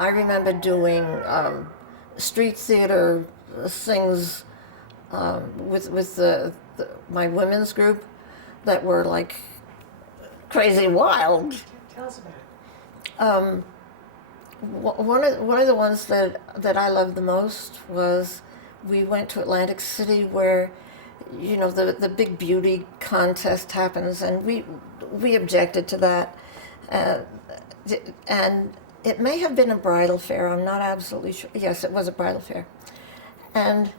I remember doing street theater things with my women's group that were like crazy wild. Tell us about it. One of the ones that I loved the most was we went to Atlantic City where, you know, the big beauty contest happens, and we objected to that, and it may have been a bridal fair. I'm not absolutely sure. Yes, it was a bridal fair, and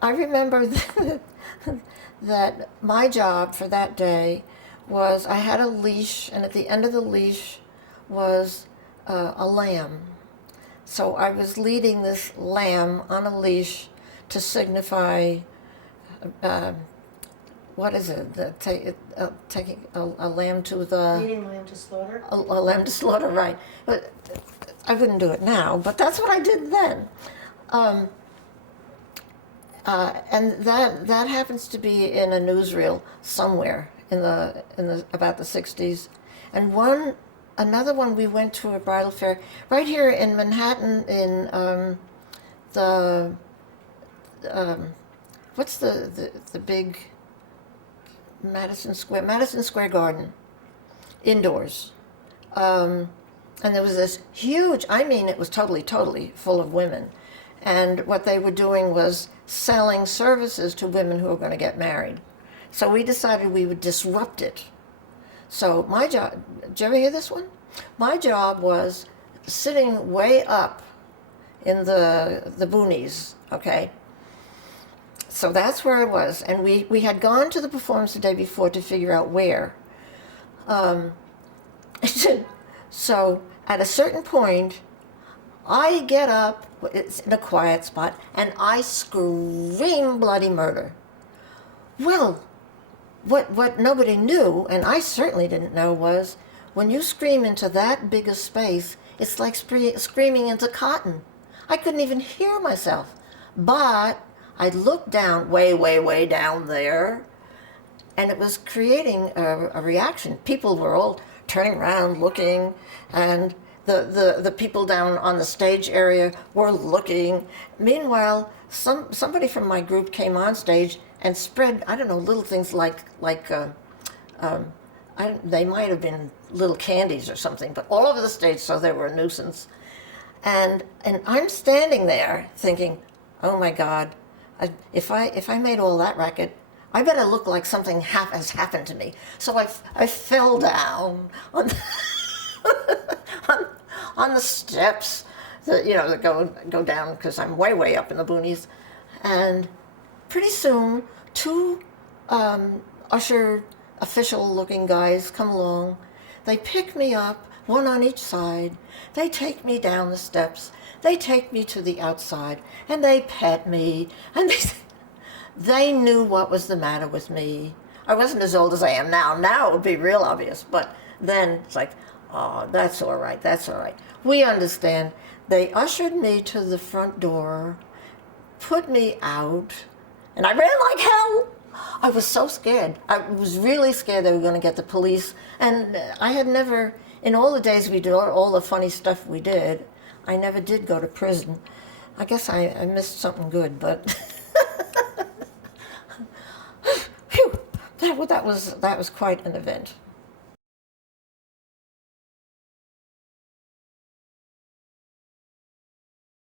I remember that my job for that day was I had a leash, and at the end of the leash was a lamb. So I was leading this lamb on a leash to signify, what is it? Taking a lamb to the... Leading lamb to slaughter? A lamb to slaughter, right. But I wouldn't do it now, but that's what I did then. And that happens to be in a newsreel somewhere in the about the 60s. And another one, we went to a bridal fair right here in Manhattan in what's the big Madison Square Garden, indoors. And there was this huge, I mean, it was totally full of women. And what they were doing was selling services to women who were going to get married. So we decided we would disrupt it. So my job, did you ever hear this one? My job was sitting way up in the boonies, okay? So that's where I was. And we had gone to the performance the day before to figure out where. So at a certain point, I get up, it's in a quiet spot, and I scream bloody murder. Well, what nobody knew, and I certainly didn't know, was when you scream into that big a space, it's like screaming into cotton. I couldn't even hear myself. But I looked down, way down there, and it was creating a reaction. People were all turning around, looking, and the people down on the stage area were looking. Meanwhile, somebody from my group came on stage and spread, I don't know, little things like they might have been little candies or something, but all over the stage, so they were a nuisance. And I'm standing there thinking, oh my God, if I made all that racket, I better look like something has happened to me. So I fell down on on the steps that go down, because I'm way up in the boonies, and pretty soon two usher official looking guys come along. They pick me up, one on each side. They take me down the steps. They take me to the outside, and they pet me, and they knew what was the matter with me. I wasn't as old as I am now. Now it would be real obvious, but then it's like, oh, that's all right. We understand. They ushered me to the front door, put me out, and I ran like hell. I was so scared. I was really scared they were going to get the police. And I had never, in all the days we did, all the funny stuff we did, I never did go to prison. I guess I missed something good, but phew, that was quite an event.